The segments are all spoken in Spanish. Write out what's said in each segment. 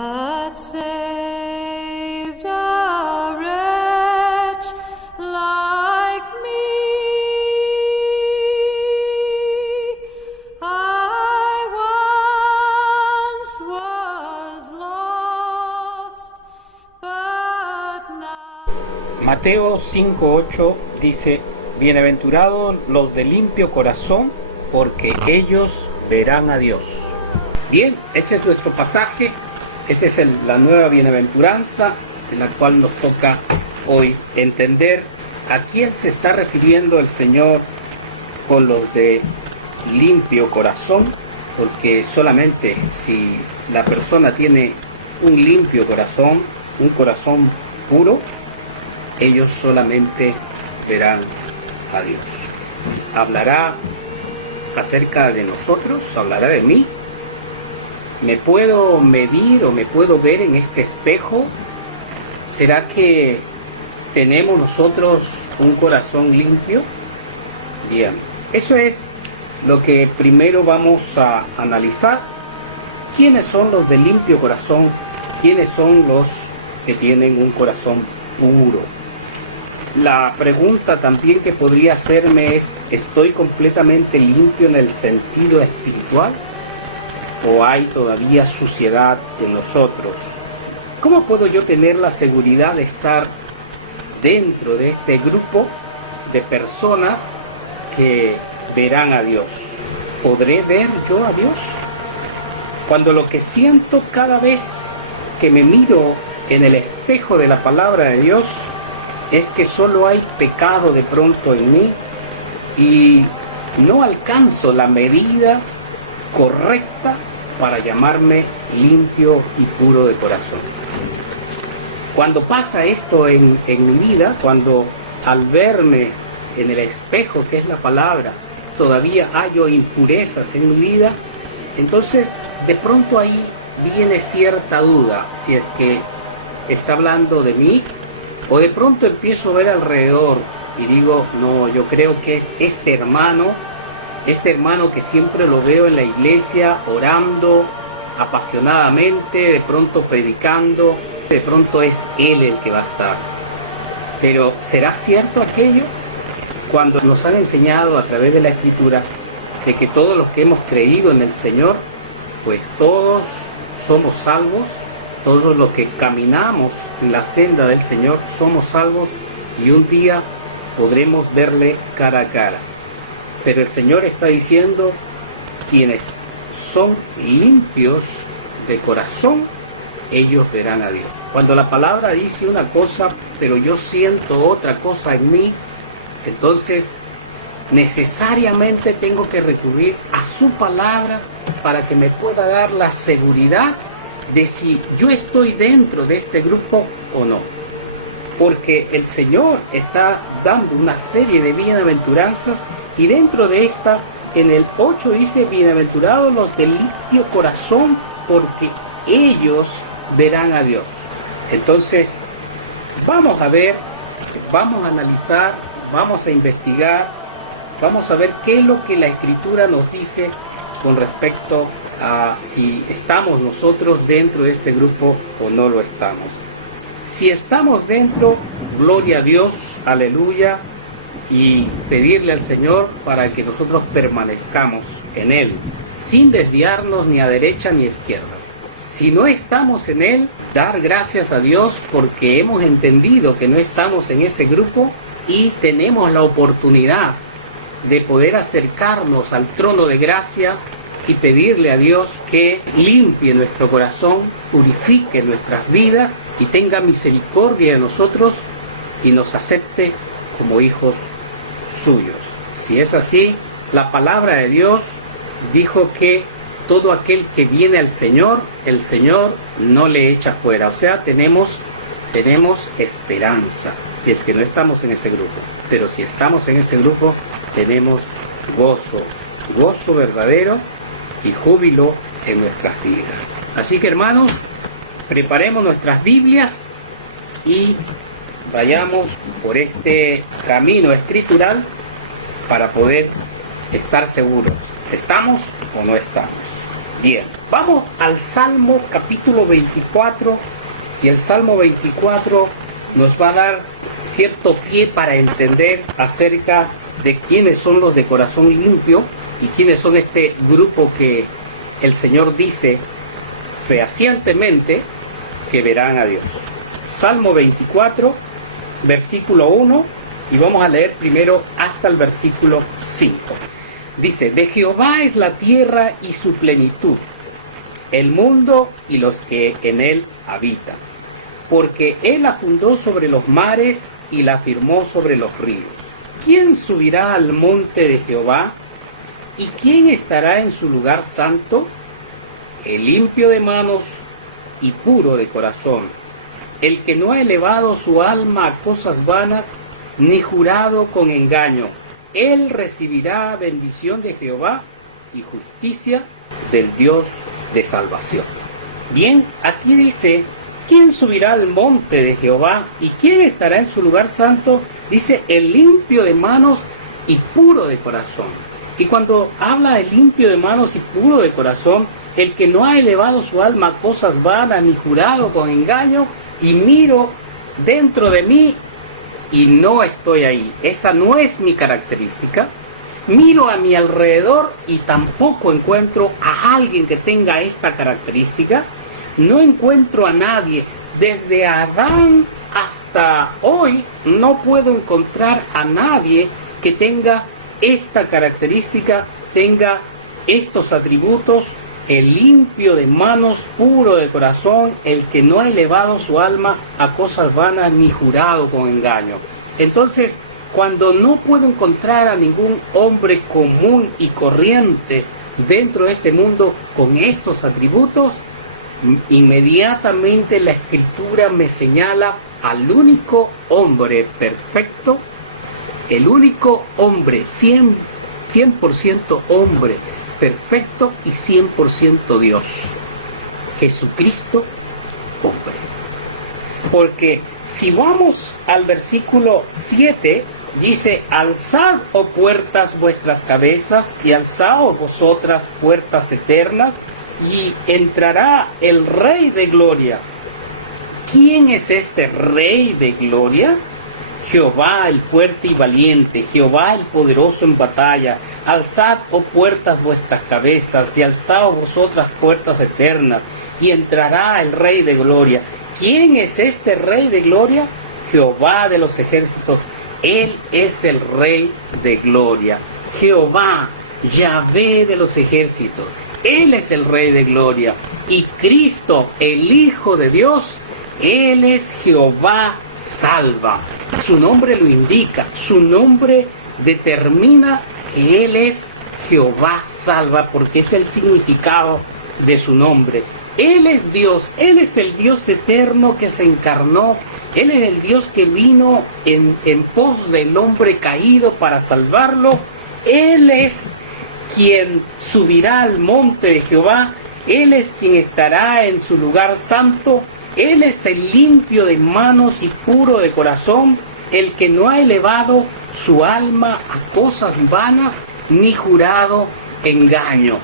that saved a wretch like me. I once was lost, but now. Mateo 5:8 dice: bienaventurados los de limpio corazón, porque ellos verán a Dios. Bien, ese es nuestro pasaje. Esta es la nueva bienaventuranza en la cual nos toca hoy entender a quién se está refiriendo el Señor con los de limpio corazón, porque solamente si la persona tiene un limpio corazón, un corazón puro, ellos solamente verán a Dios. Hablará acerca de nosotros, hablará de mí. ¿Me puedo medir o me puedo ver en este espejo? ¿Será que tenemos nosotros un corazón limpio? Bien, eso es lo que primero vamos a analizar. ¿Quiénes son los de limpio corazón? ¿Quiénes son los que tienen un corazón puro? La pregunta también que podría hacerme es: ¿estoy completamente limpio en el sentido espiritual? ¿O hay todavía suciedad en nosotros? ¿Cómo puedo yo tener la seguridad de estar dentro de este grupo de personas que verán a Dios? ¿Podré ver yo a Dios? Cuando lo que siento cada vez que me miro en el espejo de la palabra de Dios es que solo hay pecado de pronto en mí y no alcanzo la medida correcta para llamarme limpio y puro de corazón. Cuando pasa esto en mi vida, cuando al verme en el espejo, que es la palabra, todavía hallo impurezas en mi vida, entonces de pronto ahí viene cierta duda si es que está hablando de mí, o de pronto empiezo a ver alrededor y digo: no, yo creo que es este hermano que siempre lo veo en la iglesia orando apasionadamente, de pronto predicando, de pronto es él el que va a estar. Pero ¿será cierto aquello? Cuando nos han enseñado a través de la Escritura de que todos los que hemos creído en el Señor, pues todos somos salvos, todos los que caminamos en la senda del Señor somos salvos y un día podremos verle cara a cara. Pero el Señor está diciendo: quienes son limpios de corazón, ellos verán a Dios. Cuando la palabra dice una cosa, pero yo siento otra cosa en mí, entonces necesariamente tengo que recurrir a su palabra para que me pueda dar la seguridad de si yo estoy dentro de este grupo o no. Porque el Señor está dando una serie de bienaventuranzas y dentro de esta, en el 8 dice: bienaventurados los de limpio corazón, porque ellos verán a Dios. Entonces, vamos a ver, vamos a analizar, vamos a investigar, vamos a ver qué es lo que la Escritura nos dice con respecto a si estamos nosotros dentro de este grupo o no lo estamos. Si estamos dentro, gloria a Dios, aleluya, y pedirle al Señor para que nosotros permanezcamos en Él, sin desviarnos ni a derecha ni a izquierda. Si no estamos en Él, dar gracias a Dios porque hemos entendido que no estamos en ese grupo y tenemos la oportunidad de poder acercarnos al trono de gracia y pedirle a Dios que limpie nuestro corazón, purifique nuestras vidas y tenga misericordia de nosotros y nos acepte como hijos suyos. Si es así, la palabra de Dios dijo que todo aquel que viene al Señor, el Señor no le echa fuera. O sea, tenemos esperanza si es que no estamos en ese grupo. Pero si estamos en ese grupo, tenemos gozo verdadero y júbilo en nuestras vidas. Así que, hermanos, preparemos nuestras Biblias y vayamos por este camino escritural para poder estar seguros. ¿Estamos o no estamos? Bien, vamos al Salmo capítulo 24, y el Salmo 24 nos va a dar cierto pie para entender acerca de quiénes son los de corazón limpio y quiénes son este grupo que el Señor dice fehacientemente que verán a Dios. Salmo 24, versículo 1, y vamos a leer primero hasta el versículo 5. Dice: de Jehová es la tierra y su plenitud, el mundo y los que en él habitan. Porque él la fundó sobre los mares y la firmó sobre los ríos. ¿Quién subirá al monte de Jehová? ¿Y quién estará en su lugar santo? El limpio de manos y puro de corazón, el que no ha elevado su alma a cosas vanas, ni jurado con engaño. Él recibirá bendición de Jehová y justicia del Dios de salvación. Bien, aquí dice: ¿quién subirá al monte de Jehová? ¿Y quién estará en su lugar santo? Dice: el limpio de manos y puro de corazón. Y cuando habla de limpio de manos y puro de corazón, el que no ha elevado su alma a cosas vanas, ni jurado con engaño, y miro dentro de mí y no estoy ahí. Esa no es mi característica. Miro a mi alrededor y tampoco encuentro a alguien que tenga esta característica. No encuentro a nadie. Desde Adán hasta hoy no puedo encontrar a nadie que tenga esta característica, tenga estos atributos: el limpio de manos, puro de corazón, el que no ha elevado su alma a cosas vanas, ni jurado con engaño. Entonces, cuando no puedo encontrar a ningún hombre común y corriente dentro de este mundo con estos atributos, inmediatamente la Escritura me señala al único hombre perfecto, el único hombre, 100% hombre perfecto y 100% Dios, Jesucristo hombre. Porque si vamos al versículo 7, dice: alzad, oh puertas, vuestras cabezas, y alzaos vosotras, puertas eternas, y entrará el Rey de gloria. ¿Quién es este Rey de gloria? Jehová el fuerte y valiente, Jehová el poderoso en batalla. Alzad, oh puertas, vuestras cabezas, y alzaos vosotras, puertas eternas, y entrará el Rey de gloria. ¿Quién es este Rey de gloria? Jehová de los ejércitos. Él es el Rey de gloria. Jehová, Yahvé de los ejércitos. Él es el Rey de gloria. Y Cristo, el Hijo de Dios, Él es Jehová salva. Su nombre lo indica, su nombre determina que Él es Jehová salva, porque es el significado de su nombre. Él es Dios, Él es el Dios eterno que se encarnó, Él es el Dios que vino en pos del hombre caído para salvarlo. Él es quien subirá al monte de Jehová, Él es quien estará en su lugar santo. Él es el limpio de manos y puro de corazón, el que no ha elevado su alma a cosas vanas, ni jurado engaño.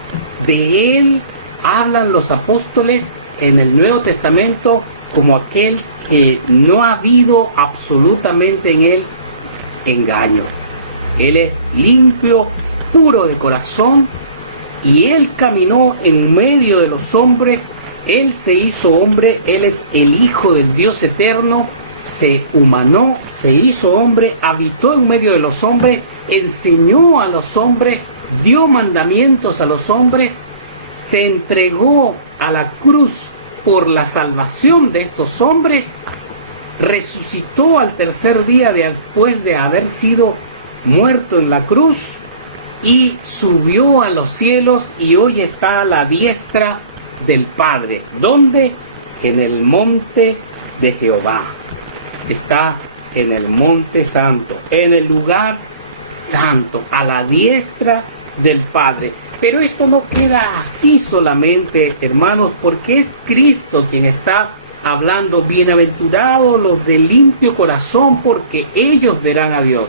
De Él hablan los apóstoles en el Nuevo Testamento como aquel que no ha habido absolutamente en Él engaño. Él es limpio, puro de corazón, y Él caminó en medio de los hombres. Él se hizo hombre, Él es el Hijo del Dios eterno, se humanó, se hizo hombre, habitó en medio de los hombres, enseñó a los hombres, dio mandamientos a los hombres, se entregó a la cruz por la salvación de estos hombres, resucitó al tercer día después de haber sido muerto en la cruz, y subió a los cielos, y hoy está a la diestra del Padre. ¿Dónde? En el monte de Jehová. Está en el monte santo, en el lugar santo, a la diestra del Padre. Pero esto no queda así solamente, hermanos, porque es Cristo quien está hablando: bienaventurados los de limpio corazón, porque ellos verán a Dios.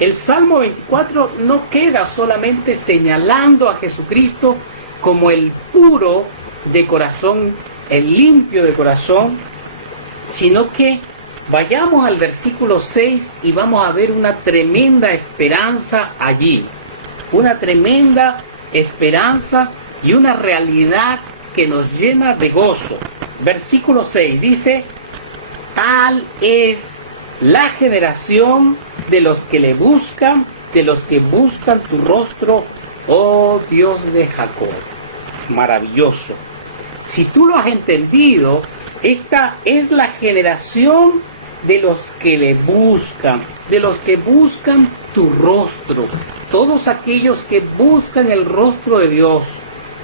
El Salmo 24 no queda solamente señalando a Jesucristo como el puro de corazón, el limpio de corazón, sino que vayamos al versículo 6 y vamos a ver una tremenda esperanza allí. Una tremenda esperanza y una realidad que nos llena de gozo. Versículo 6 dice: tal es la generación de los que le buscan, de los que buscan tu rostro, oh Dios de Jacob. Maravilloso. Si tú lo has entendido, esta es la generación de los que le buscan, de los que buscan tu rostro. Todos aquellos que buscan el rostro de Dios,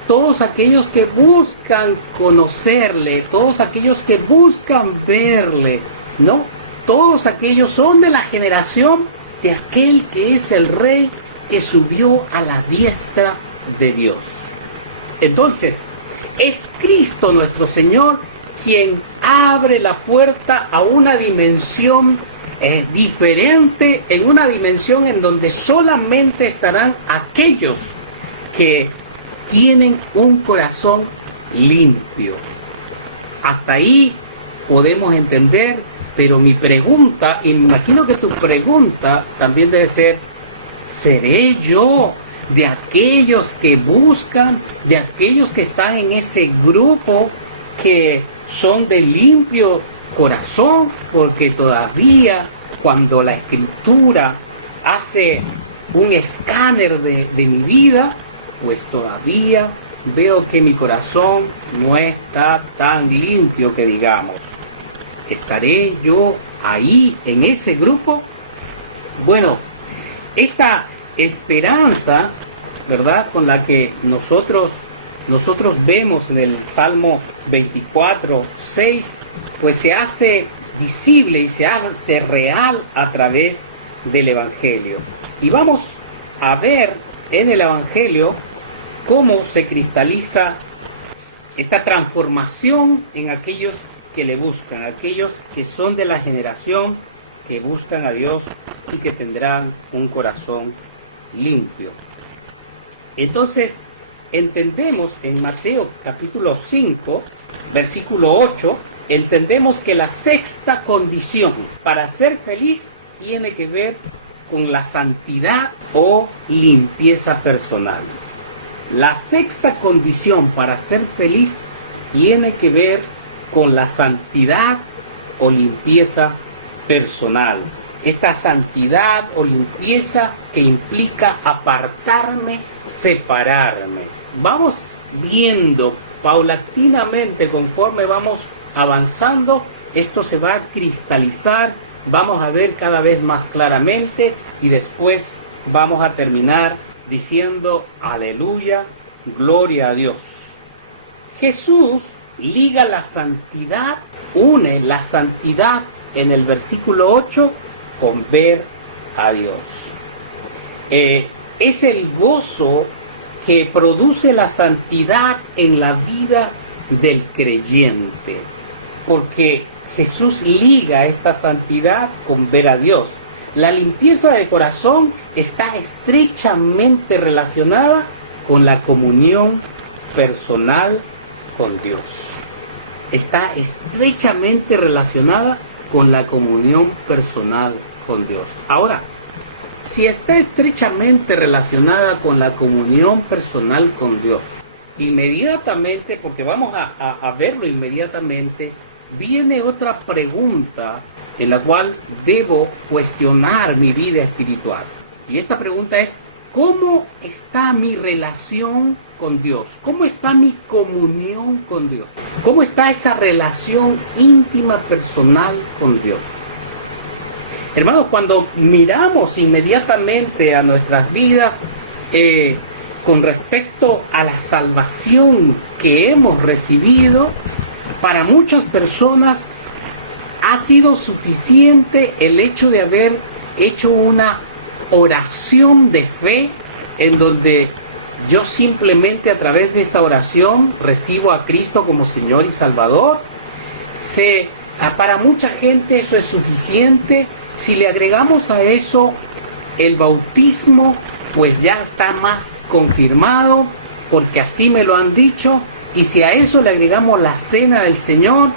todos aquellos que buscan conocerle, todos aquellos que buscan verle, ¿no? Todos aquellos son de la generación de aquel que es el Rey que subió a la diestra de Dios. Entonces, es Cristo nuestro Señor quien abre la puerta a una dimensión diferente, en una dimensión en donde solamente estarán aquellos que tienen un corazón limpio. Hasta ahí podemos entender, pero mi pregunta, y me imagino que tu pregunta también debe ser: ¿seré yo de aquellos que buscan, de aquellos que están en ese grupo que son de limpio corazón? Porque todavía cuando la Escritura hace un escáner de mi vida, pues todavía veo que mi corazón no está tan limpio que digamos. ¿Estaré yo ahí en ese grupo? Bueno, esta esperanza, ¿verdad?, con la que nosotros vemos en el Salmo 24, 6, pues se hace visible y se hace real a través del Evangelio. Y vamos a ver en el Evangelio cómo se cristaliza esta transformación en aquellos que le buscan, aquellos que son de la generación que buscan a Dios y que tendrán un corazón limpio. Entonces, entendemos en Mateo capítulo 5, versículo 8, entendemos que la sexta condición para ser feliz tiene que ver con la santidad o limpieza personal. La sexta condición para ser feliz tiene que ver con la santidad o limpieza personal. Esta santidad o limpieza que implica apartarme, separarme. Vamos viendo paulatinamente, conforme vamos avanzando, esto se va a cristalizar, vamos a ver cada vez más claramente y después vamos a terminar diciendo aleluya, gloria a Dios. Jesús liga la santidad, une la santidad en el versículo 8 con ver a Dios. Es el gozo que produce la santidad en la vida del creyente, porque Jesús liga esta santidad con ver a Dios. La limpieza de corazón está estrechamente relacionada con la comunión personal con Dios. Está estrechamente relacionada con la comunión personal con Dios. Ahora, si está estrechamente relacionada con la comunión personal con Dios, inmediatamente, porque vamos a verlo inmediatamente, viene otra pregunta en la cual debo cuestionar mi vida espiritual. Y esta pregunta es: ¿cómo está mi relación con Dios? ¿Cómo está mi comunión con Dios? ¿Cómo está esa relación íntima, personal con Dios? Hermanos, cuando miramos inmediatamente a nuestras vidas con respecto a la salvación que hemos recibido, para muchas personas ha sido suficiente el hecho de haber hecho una oración de fe en donde yo simplemente a través de esta oración recibo a Cristo como Señor y Salvador. Para mucha gente eso es suficiente. Si le agregamos a eso el bautismo, pues ya está más confirmado. porque así me lo han dicho, y si a eso le agregamos la cena del Señor,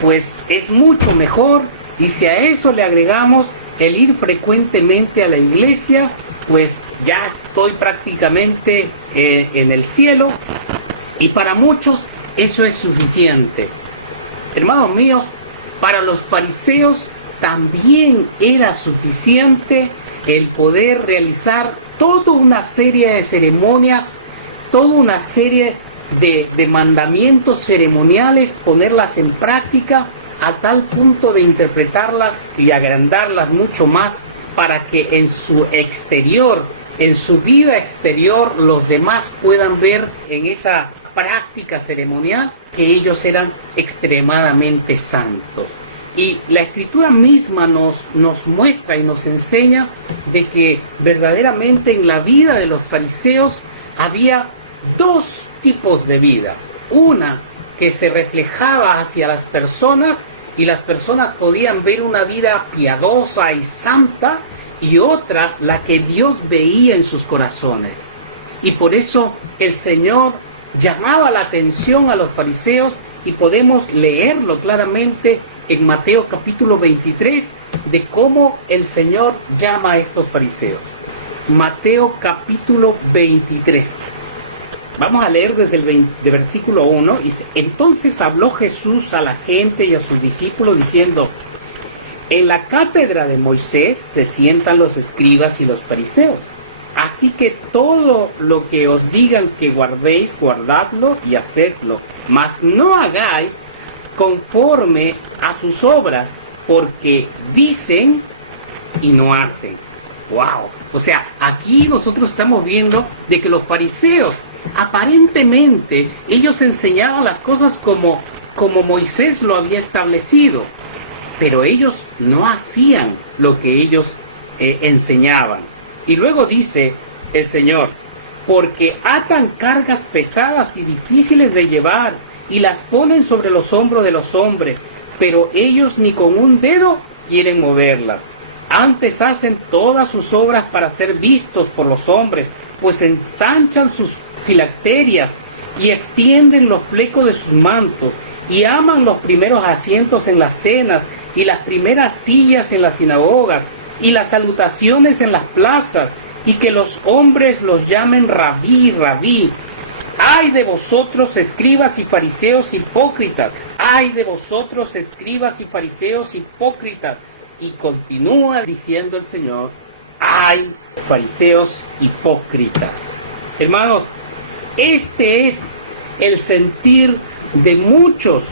pues es mucho mejor, y si a eso le agregamos el ir frecuentemente a la iglesia, pues ya estoy prácticamente en el cielo, y para muchos eso es suficiente. Hermanos míos, para los fariseos también era suficiente el poder realizar toda una serie de ceremonias, toda una serie de mandamientos ceremoniales, ponerlas en práctica a tal punto de interpretarlas y agrandarlas mucho más para que en su exterior, en su vida exterior, los demás puedan ver en esa práctica ceremonial que ellos eran extremadamente santos. Y la Escritura misma nos muestra y nos enseña de que verdaderamente en la vida de los fariseos había dos tipos de vida. Una que se reflejaba hacia las personas y las personas podían ver una vida piadosa y santa, y otra la que Dios veía en sus corazones. Y por eso el Señor llamaba la atención a los fariseos, y podemos leerlo claramente en Mateo capítulo 23 de cómo el Señor llama a estos fariseos. Mateo capítulo 23. Vamos a leer desde el versículo 1. Dice: entonces habló Jesús a la gente y a sus discípulos diciendo: en la cátedra de Moisés se sientan los escribas y los fariseos. Así que todo lo que os digan que guardéis, guardadlo y hacedlo, mas no hagáis conforme a sus obras, porque dicen y no hacen. ¡Wow! O sea, aquí nosotros estamos viendo de que los fariseos, aparentemente, ellos enseñaban las cosas como Moisés lo había establecido, pero ellos no hacían lo que ellos enseñaban. Y luego dice el Señor: porque atan cargas pesadas y difíciles de llevar, y las ponen sobre los hombros de los hombres, pero ellos ni con un dedo quieren moverlas. Antes hacen todas sus obras para ser vistos por los hombres, pues ensanchan sus filacterias y extienden los flecos de sus mantos, y aman los primeros asientos en las cenas, y las primeras sillas en las sinagogas, y las salutaciones en las plazas, y que los hombres los llamen rabí, rabí. ¡Ay de vosotros, escribas y fariseos hipócritas! ¡Ay de vosotros, escribas y fariseos hipócritas! Y continúa diciendo el Señor: ¡ay, fariseos hipócritas! Hermanos, este es el sentir de muchos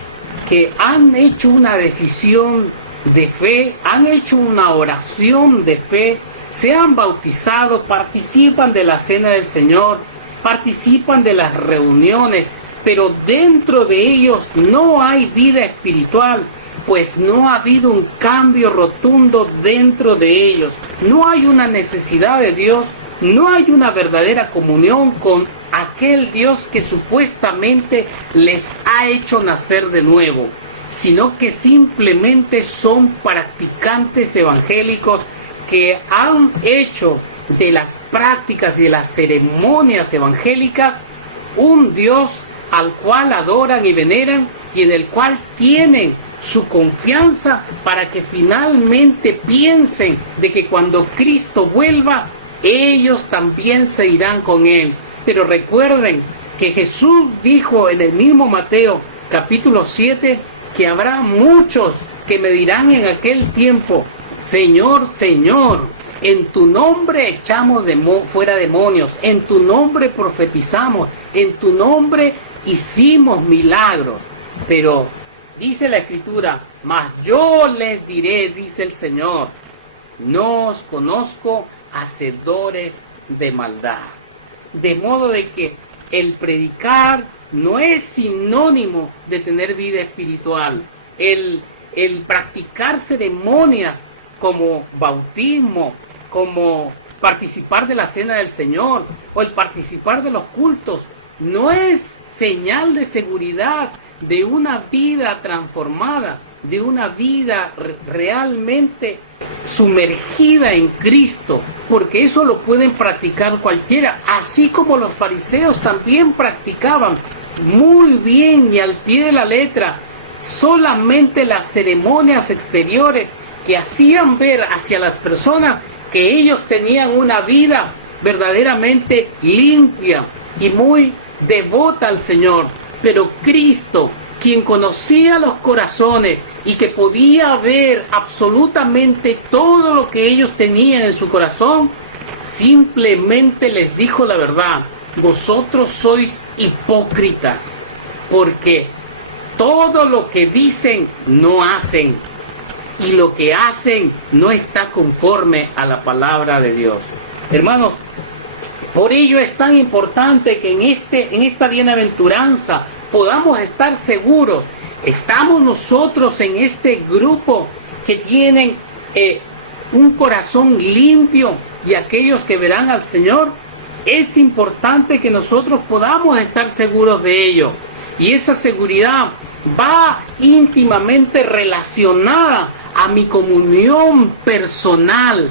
que han hecho una decisión de fe, han hecho una oración de fe, se han bautizado, participan de la cena del Señor, participan de las reuniones, pero dentro de ellos no hay vida espiritual, pues no ha habido un cambio rotundo dentro de ellos. No hay una necesidad de Dios, no hay una verdadera comunión con aquel Dios que supuestamente les ha hecho nacer de nuevo, sino que simplemente son practicantes evangélicos que han hecho de las prácticas y de las ceremonias evangélicas un Dios al cual adoran y veneran, y en el cual tienen su confianza para que finalmente piensen de que cuando Cristo vuelva, ellos también se irán con Él. Pero recuerden que Jesús dijo en el mismo Mateo capítulo 7 que habrá muchos que me dirán en aquel tiempo: Señor, Señor, en tu nombre echamos fuera demonios, en tu nombre profetizamos, en tu nombre hicimos milagros. Pero dice la Escritura: mas yo les diré, dice el Señor, no os conozco, hacedores de maldad. De modo de que el predicar no es sinónimo de tener vida espiritual. El practicar ceremonias como bautismo, como participar de la cena del Señor, o el participar de los cultos, no es señal de seguridad de una vida transformada. de una vida realmente sumergida en Cristo, porque eso lo pueden practicar cualquiera, así como los fariseos también practicaban muy bien y al pie de la letra solamente las ceremonias exteriores que hacían ver hacia las personas que ellos tenían una vida verdaderamente limpia y muy devota al Señor. Pero Cristo, quien conocía los corazones y que podía ver absolutamente todo lo que ellos tenían en su corazón, simplemente les dijo la verdad: vosotros sois hipócritas, porque todo lo que dicen no hacen, y lo que hacen no está conforme a la palabra de Dios. Hermanos, por ello es tan importante que en esta bienaventuranza podamos estar seguros. Estamos nosotros en este grupo que tienen un corazón limpio y aquellos que verán al Señor. Es importante que nosotros podamos estar seguros de ello. Y esa seguridad va íntimamente relacionada a mi comunión personal,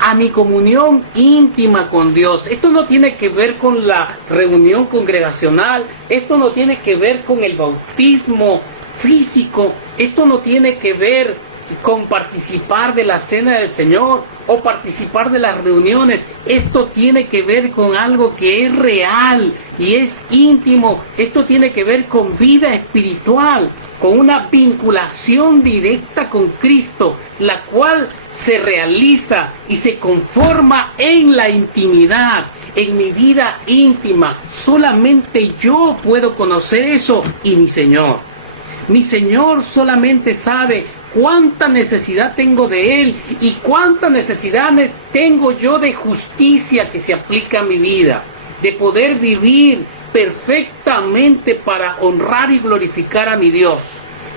a mi comunión íntima con Dios. Esto no tiene que ver con la reunión congregacional, esto no tiene que ver con el bautismo físico, esto no tiene que ver con participar de la cena del Señor o participar de las reuniones. Esto tiene que ver con algo que es real y es íntimo. Esto tiene que ver con vida espiritual, con una vinculación directa con Cristo, la cual se realiza y se conforma en la intimidad, en mi vida íntima. Solamente yo puedo conocer eso y mi Señor. Mi Señor solamente sabe cuánta necesidad tengo de Él y cuántas necesidades tengo yo de justicia que se aplica a mi vida, de poder vivir perfectamente para honrar y glorificar a mi Dios.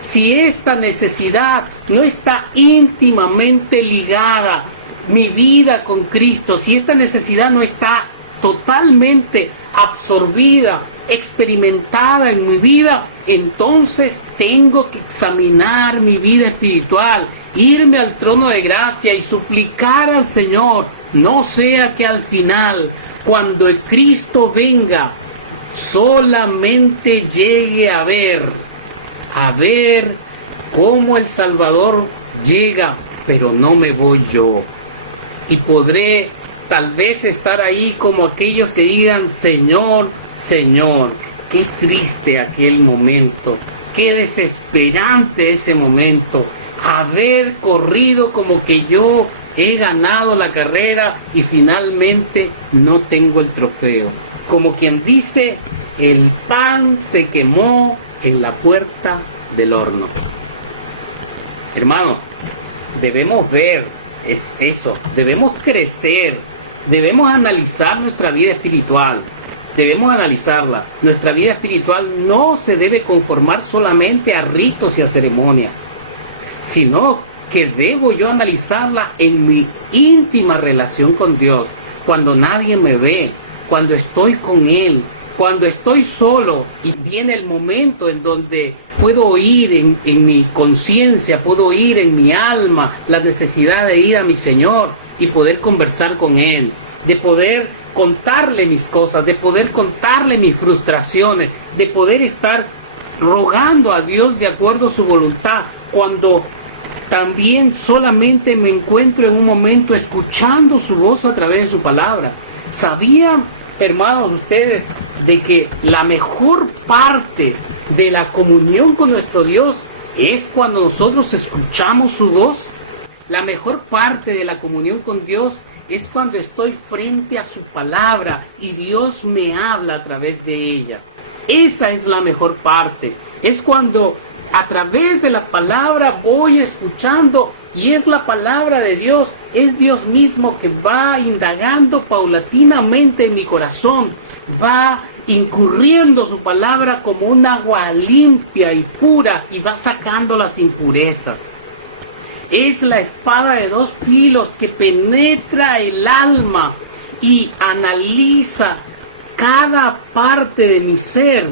Si esta necesidad no está íntimamente ligada mi vida con Cristo, si esta necesidad no está totalmente absorbida, experimentada en mi vida, entonces tengo que examinar mi vida espiritual, irme al trono de gracia y suplicar al Señor, no sea que al final, cuando el Cristo venga, solamente llegue a ver cómo el Salvador llega, pero no me voy yo. Y podré tal vez estar ahí como aquellos que digan: Señor, Señor. Qué triste aquel momento, qué desesperante ese momento, haber corrido como que yo he ganado la carrera y finalmente no tengo el trofeo. Como quien dice, el pan se quemó en la puerta del horno. Hermano, debemos ver eso, debemos crecer, debemos analizar nuestra vida espiritual. Debemos analizarla. Nuestra vida espiritual no se debe conformar solamente a ritos y a ceremonias, sino que debo yo analizarla en mi íntima relación con Dios, cuando nadie me ve, cuando estoy con Él, cuando estoy solo y viene el momento en donde puedo oír en mi conciencia, puedo oír en mi alma la necesidad de ir a mi Señor y poder conversar con Él, de poder contarle mis cosas, de poder contarle mis frustraciones, de poder estar rogando a Dios de acuerdo a su voluntad, cuando también solamente me encuentro en un momento escuchando su voz a través de su palabra. ¿Sabían, hermanos, ustedes de que la mejor parte de la comunión con nuestro Dios es cuando nosotros escuchamos su voz? La mejor parte de la comunión con Dios es cuando estoy frente a su palabra y Dios me habla a través de ella. Esa es la mejor parte. Es cuando a través de la palabra voy escuchando y es la palabra de Dios, es Dios mismo que va indagando paulatinamente en mi corazón, va incurriendo su palabra como un agua limpia y pura y va sacando las impurezas. Es la espada de dos filos que penetra el alma y analiza cada parte de mi ser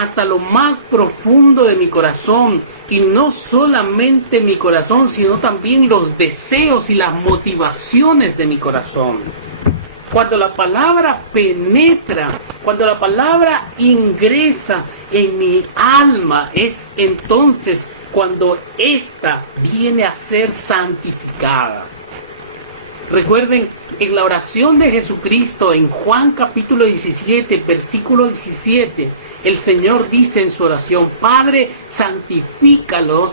hasta lo más profundo de mi corazón y no solamente mi corazón, sino también los deseos y las motivaciones de mi corazón. Cuando la palabra penetra, cuando la palabra ingresa en mi alma, es entonces cuando ésta viene a ser santificada. Recuerden, en la oración de Jesucristo, en Juan capítulo 17, versículo 17, el Señor dice en su oración: Padre, santifícalos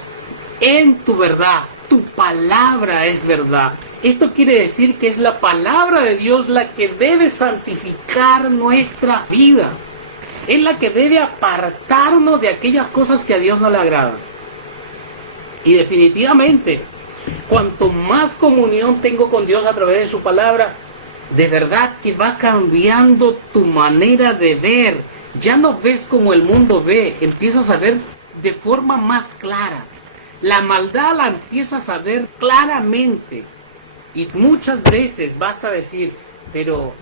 en tu verdad, tu palabra es verdad. Esto quiere decir que es la palabra de Dios la que debe santificar nuestra vida. Es la que debe apartarnos de aquellas cosas que a Dios no le agradan. Y definitivamente, cuanto más comunión tengo con Dios a través de su palabra, de verdad que va cambiando tu manera de ver. Ya no ves como el mundo ve, empiezas a ver de forma más clara. La maldad la empiezas a ver claramente. Y muchas veces vas a decir: pero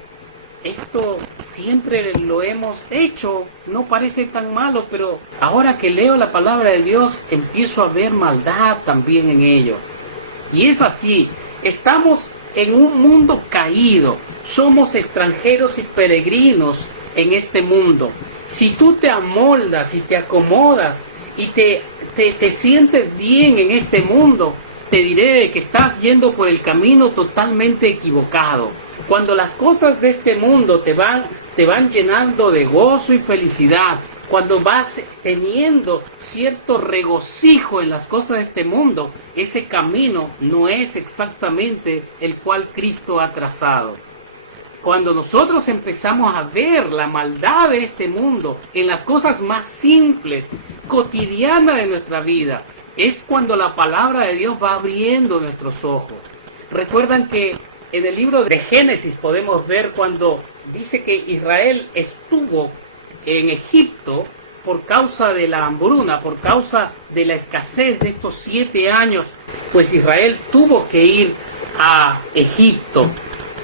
esto siempre lo hemos hecho, no parece tan malo, pero ahora que leo la palabra de Dios, empiezo a ver maldad también en ello. Y es así, estamos en un mundo caído, somos extranjeros y peregrinos en este mundo. Si tú te amoldas y te acomodas y te sientes bien en este mundo, te diré que estás yendo por el camino totalmente equivocado. Cuando las cosas de este mundo te van llenando de gozo y felicidad, cuando vas teniendo cierto regocijo en las cosas de este mundo, ese camino no es exactamente el cual Cristo ha trazado. Cuando nosotros empezamos a ver la maldad de este mundo en las cosas más simples, cotidianas de nuestra vida, es cuando la palabra de Dios va abriendo nuestros ojos. Recuerdan que en el libro de Génesis podemos ver cuando dice que Israel estuvo en Egipto por causa de la hambruna, por causa de la escasez de estos 7 años, pues Israel tuvo que ir a Egipto.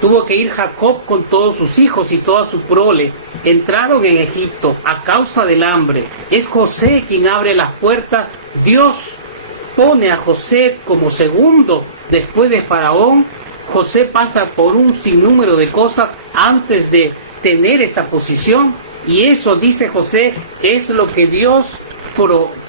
Tuvo que ir Jacob con todos sus hijos y toda su prole. Entraron en Egipto a causa del hambre. Es José quien abre las puertas. Dios pone a José como segundo después de Faraón. José pasa por un sinnúmero de cosas antes de tener esa posición. Y eso, dice José, es lo que Dios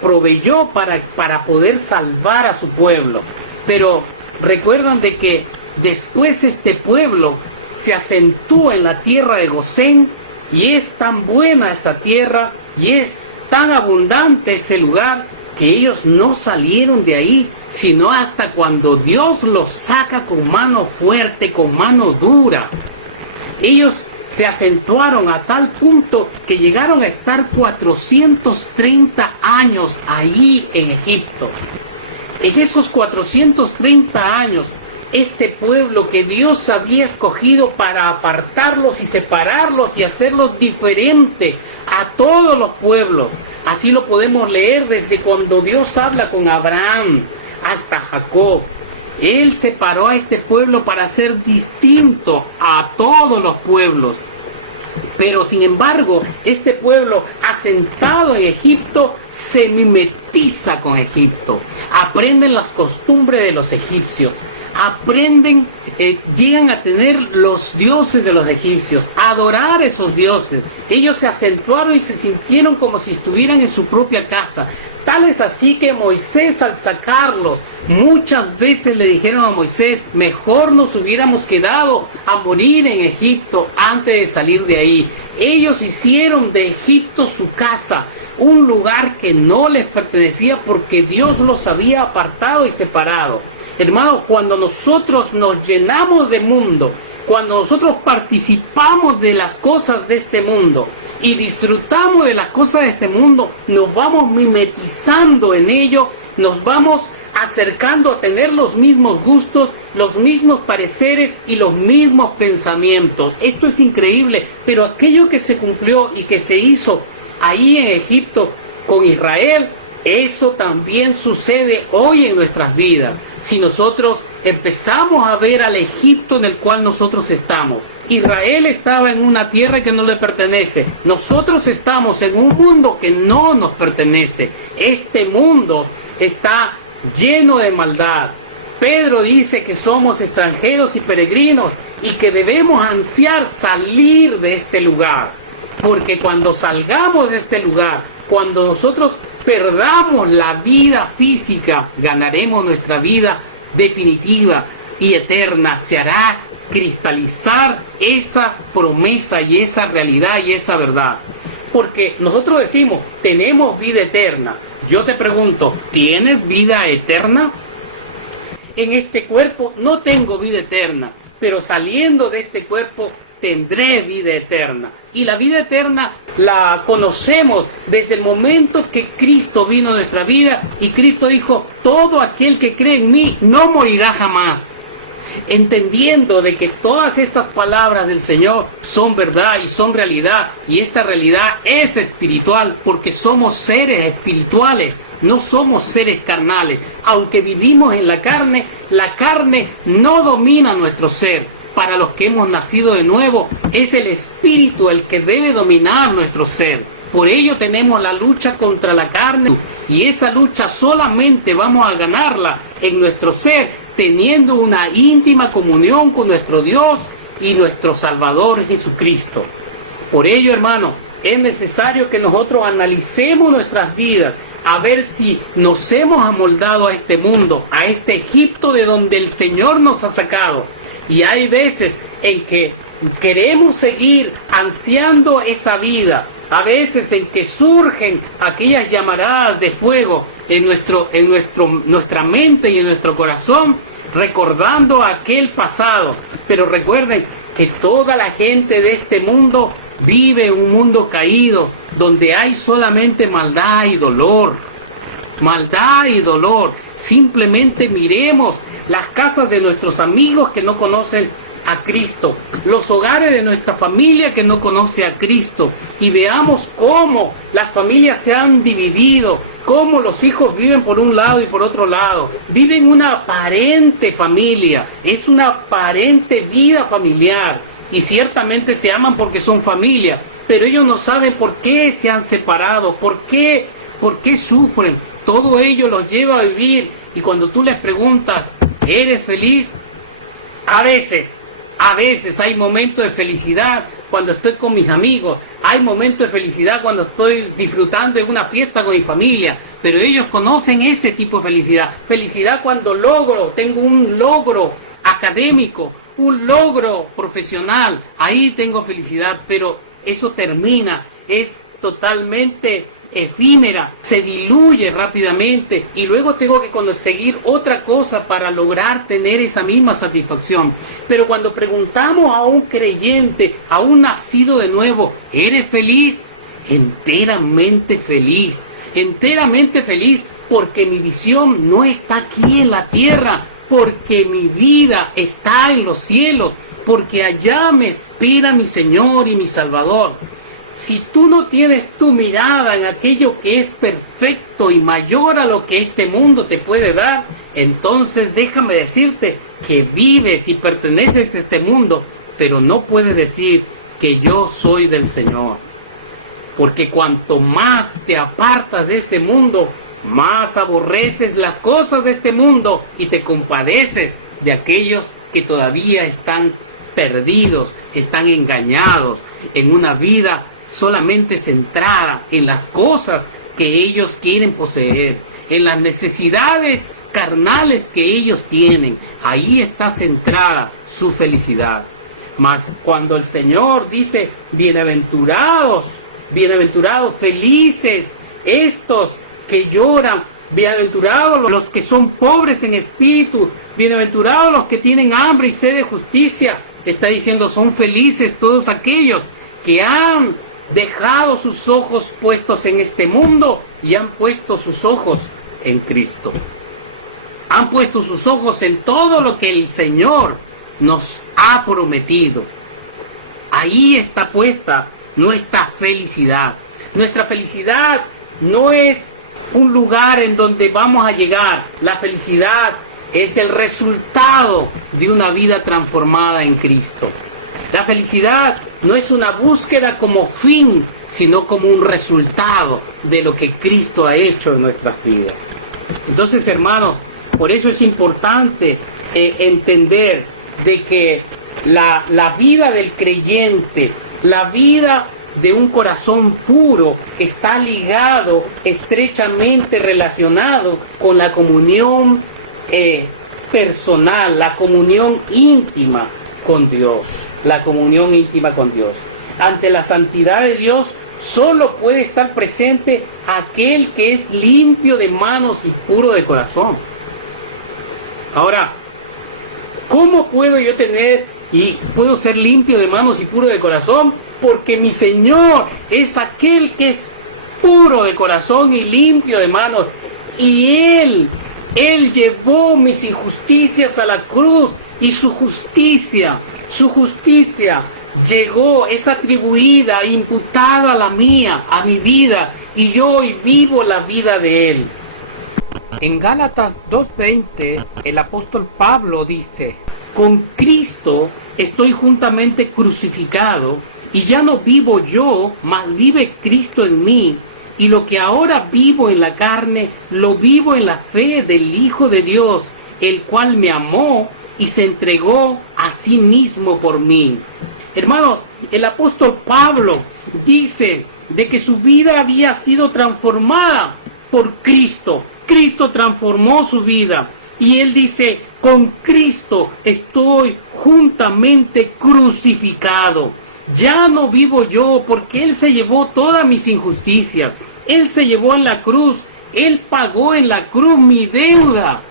proveyó para poder salvar a su pueblo. Pero recuerdan de que después este pueblo se asentúa en la tierra de Gosén, y es tan buena esa tierra y es tan abundante ese lugar que ellos no salieron de ahí, sino hasta cuando Dios los saca con mano fuerte, con mano dura. Ellos se acentuaron a tal punto que llegaron a estar 430 años ahí en Egipto. En esos 430 años, este pueblo que Dios había escogido para apartarlos y separarlos y hacerlos diferente a todos los pueblos. Así lo podemos leer desde cuando Dios habla con Abraham hasta Jacob. Él separó a este pueblo para ser distinto a todos los pueblos. Pero sin embargo, este pueblo asentado en Egipto se mimetiza con Egipto. Aprenden las costumbres de los egipcios. Aprenden, llegan a tener los dioses de los egipcios, a adorar esos dioses. Ellos se acentuaron y se sintieron como si estuvieran en su propia casa. Tal es así que Moisés, al sacarlos, muchas veces le dijeron a Moisés: mejor nos hubiéramos quedado a morir en Egipto antes de salir de ahí. Ellos hicieron de Egipto su casa, un lugar que no les pertenecía porque Dios los había apartado y separado. Hermanos, cuando nosotros nos llenamos de mundo, cuando nosotros participamos de las cosas de este mundo y disfrutamos de las cosas de este mundo, nos vamos mimetizando en ello, nos vamos acercando a tener los mismos gustos, los mismos pareceres y los mismos pensamientos. Esto es increíble, pero aquello que se cumplió y que se hizo ahí en Egipto con Israel, eso también sucede hoy en nuestras vidas. Si nosotros empezamos a ver al Egipto en el cual nosotros estamos. Israel estaba en una tierra que no le pertenece. Nosotros estamos en un mundo que no nos pertenece. Este mundo está lleno de maldad. Pedro dice que somos extranjeros y peregrinos y que debemos ansiar salir de este lugar, porque cuando salgamos de este lugar, cuando nosotros perdamos la vida física, ganaremos nuestra vida definitiva y eterna. Se hará cristalizar esa promesa y esa realidad y esa verdad. Porque nosotros decimos, tenemos vida eterna. Yo te pregunto, ¿tienes vida eterna? En este cuerpo no tengo vida eterna, pero saliendo de este cuerpo tendré vida eterna. Y la vida eterna la conocemos desde el momento que Cristo vino a nuestra vida y Cristo dijo, todo aquel que cree en mí no morirá jamás. Entendiendo de que todas estas palabras del Señor son verdad y son realidad, y esta realidad es espiritual porque somos seres espirituales, no somos seres carnales. Aunque vivimos en la carne no domina nuestro ser. Para los que hemos nacido de nuevo, es el Espíritu el que debe dominar nuestro ser. Por ello tenemos la lucha contra la carne, y esa lucha solamente vamos a ganarla en nuestro ser, teniendo una íntima comunión con nuestro Dios y nuestro Salvador Jesucristo. Por ello, hermano, es necesario que nosotros analicemos nuestras vidas, a ver si nos hemos amoldado a este mundo, a este Egipto de donde el Señor nos ha sacado. Y hay veces en que queremos seguir ansiando esa vida, a veces en que surgen aquellas llamaradas de fuego en nuestra mente y en nuestro corazón, recordando aquel pasado. Pero recuerden que toda la gente de este mundo vive un mundo caído, donde hay solamente maldad y dolor. Maldad y dolor. Simplemente miremos las casas de nuestros amigos que no conocen a Cristo, los hogares de nuestra familia que no conoce a Cristo, y veamos cómo las familias se han dividido, cómo los hijos viven por un lado y por otro lado, viven una aparente familia, es una aparente vida familiar, y ciertamente se aman porque son familia, pero ellos no saben por qué se han separado, por qué sufren. Todo ello los lleva a vivir, y cuando tú les preguntas, ¿eres feliz? A veces hay momentos de felicidad cuando estoy con mis amigos, hay momentos de felicidad cuando estoy disfrutando de una fiesta con mi familia, pero ellos conocen ese tipo de felicidad. Felicidad cuando tengo un logro académico, un logro profesional, ahí tengo felicidad, pero eso termina, es totalmente efímera, se diluye rápidamente y luego tengo que conseguir otra cosa para lograr tener esa misma satisfacción. Pero cuando preguntamos a un creyente, a un nacido de nuevo, ¿eres feliz? Enteramente feliz, porque mi visión no está aquí en la tierra, porque mi vida está en los cielos, porque allá me espera mi Señor y mi Salvador. Si tú no tienes tu mirada en aquello que es perfecto y mayor a lo que este mundo te puede dar, entonces déjame decirte que vives y perteneces a este mundo, pero no puedes decir que yo soy del Señor. Porque cuanto más te apartas de este mundo, más aborreces las cosas de este mundo y te compadeces de aquellos que todavía están perdidos, están engañados en una vida solamente centrada en las cosas que ellos quieren poseer, en las necesidades carnales que ellos tienen. Ahí está centrada su felicidad. Mas cuando el Señor dice, bienaventurados, felices estos que lloran, bienaventurados los que son pobres en espíritu, bienaventurados los que tienen hambre y sed de justicia, está diciendo, son felices todos aquellos que han dejado sus ojos puestos en este mundo y han puesto sus ojos en Cristo. Han puesto sus ojos en todo lo que el Señor nos ha prometido. Ahí está puesta nuestra felicidad. Nuestra felicidad no es un lugar en donde vamos a llegar. La felicidad es el resultado de una vida transformada en Cristo. La felicidad no es una búsqueda como fin, sino como un resultado de lo que Cristo ha hecho en nuestras vidas. Entonces, hermanos, por eso es importante entender de que la vida del creyente, la vida de un corazón puro, está ligado, estrechamente relacionado con la comunión personal, la comunión íntima con Dios, la comunión íntima con Dios. Ante la santidad de Dios, solo puede estar presente aquel que es limpio de manos y puro de corazón. Ahora, ¿cómo puedo yo tener y puedo ser limpio de manos y puro de corazón? Porque mi Señor es aquel que es puro de corazón y limpio de manos. Y Él llevó mis injusticias a la cruz, y su justicia llegó, es atribuida, imputada a la mía, a mi vida, y yo hoy vivo la vida de Él. En Gálatas 2:20, el apóstol Pablo dice: con Cristo estoy juntamente crucificado, y ya no vivo yo, mas vive Cristo en mí. Y lo que ahora vivo en la carne, lo vivo en la fe del Hijo de Dios, el cual me amó y se entregó a sí mismo por mí. Hermano, el apóstol Pablo dice de que su vida había sido transformada por Cristo. Cristo transformó su vida. Y él dice: con Cristo estoy juntamente crucificado. Ya no vivo yo, porque Él se llevó todas mis injusticias. Él se llevó en la cruz. Él pagó en la cruz mi deuda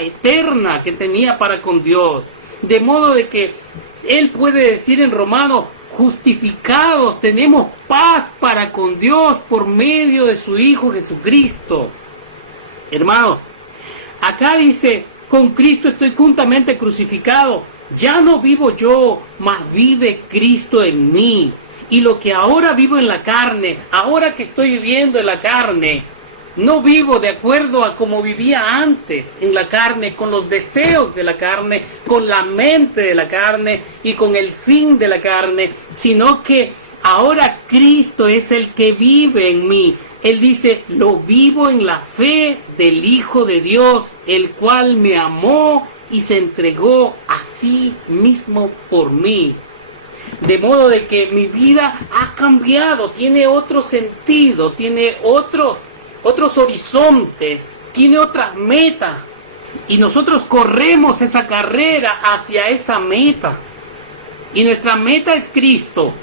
eterna que tenía para con Dios. De modo de que Él puede decir en Romanos: justificados, tenemos paz para con Dios por medio de su Hijo Jesucristo. Hermanos, acá dice: con Cristo estoy juntamente crucificado. Ya no vivo yo, mas vive Cristo en mí. Y lo que ahora vivo en la carne, ahora que estoy viviendo en la carne, no vivo de acuerdo a como vivía antes en la carne, con los deseos de la carne, con la mente de la carne y con el fin de la carne, sino que ahora Cristo es el que vive en mí. Él dice: lo vivo en la fe del Hijo de Dios, el cual me amó y se entregó a sí mismo por mí. De modo de que mi vida ha cambiado, tiene otro sentido, tiene otros horizontes, tiene otras metas. Y nosotros corremos esa carrera hacia esa meta. Y nuestra meta es Cristo.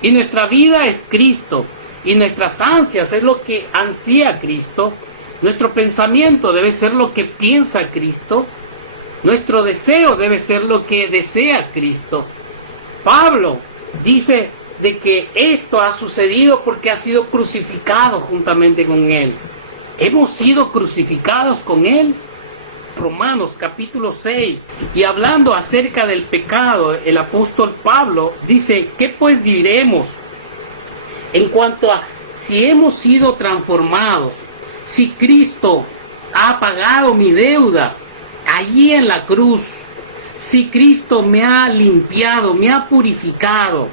Y nuestra vida es Cristo. Y nuestras ansias es lo que ansía Cristo. Nuestro pensamiento debe ser lo que piensa Cristo. Nuestro deseo debe ser lo que desea Cristo. Pablo dice de que esto ha sucedido porque ha sido crucificado juntamente con Él. Hemos sido crucificados con Él. Romanos capítulo 6. Y hablando acerca del pecado, el apóstol Pablo dice: ¿qué pues diremos en cuanto a si hemos sido transformados? Si Cristo ha pagado mi deuda allí en la cruz, si Cristo me ha limpiado, me ha purificado,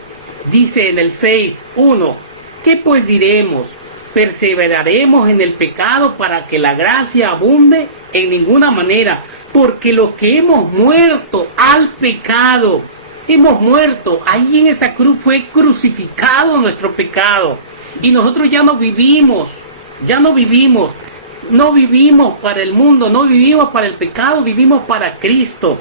dice en el 6:1, ¿qué pues diremos? ¿Perseveraremos en el pecado para que la gracia abunde? En ninguna manera, porque lo que hemos muerto al pecado, hemos muerto, allí en esa cruz fue crucificado nuestro pecado, y nosotros ya no vivimos para el mundo, no vivimos para el pecado, vivimos para Cristo.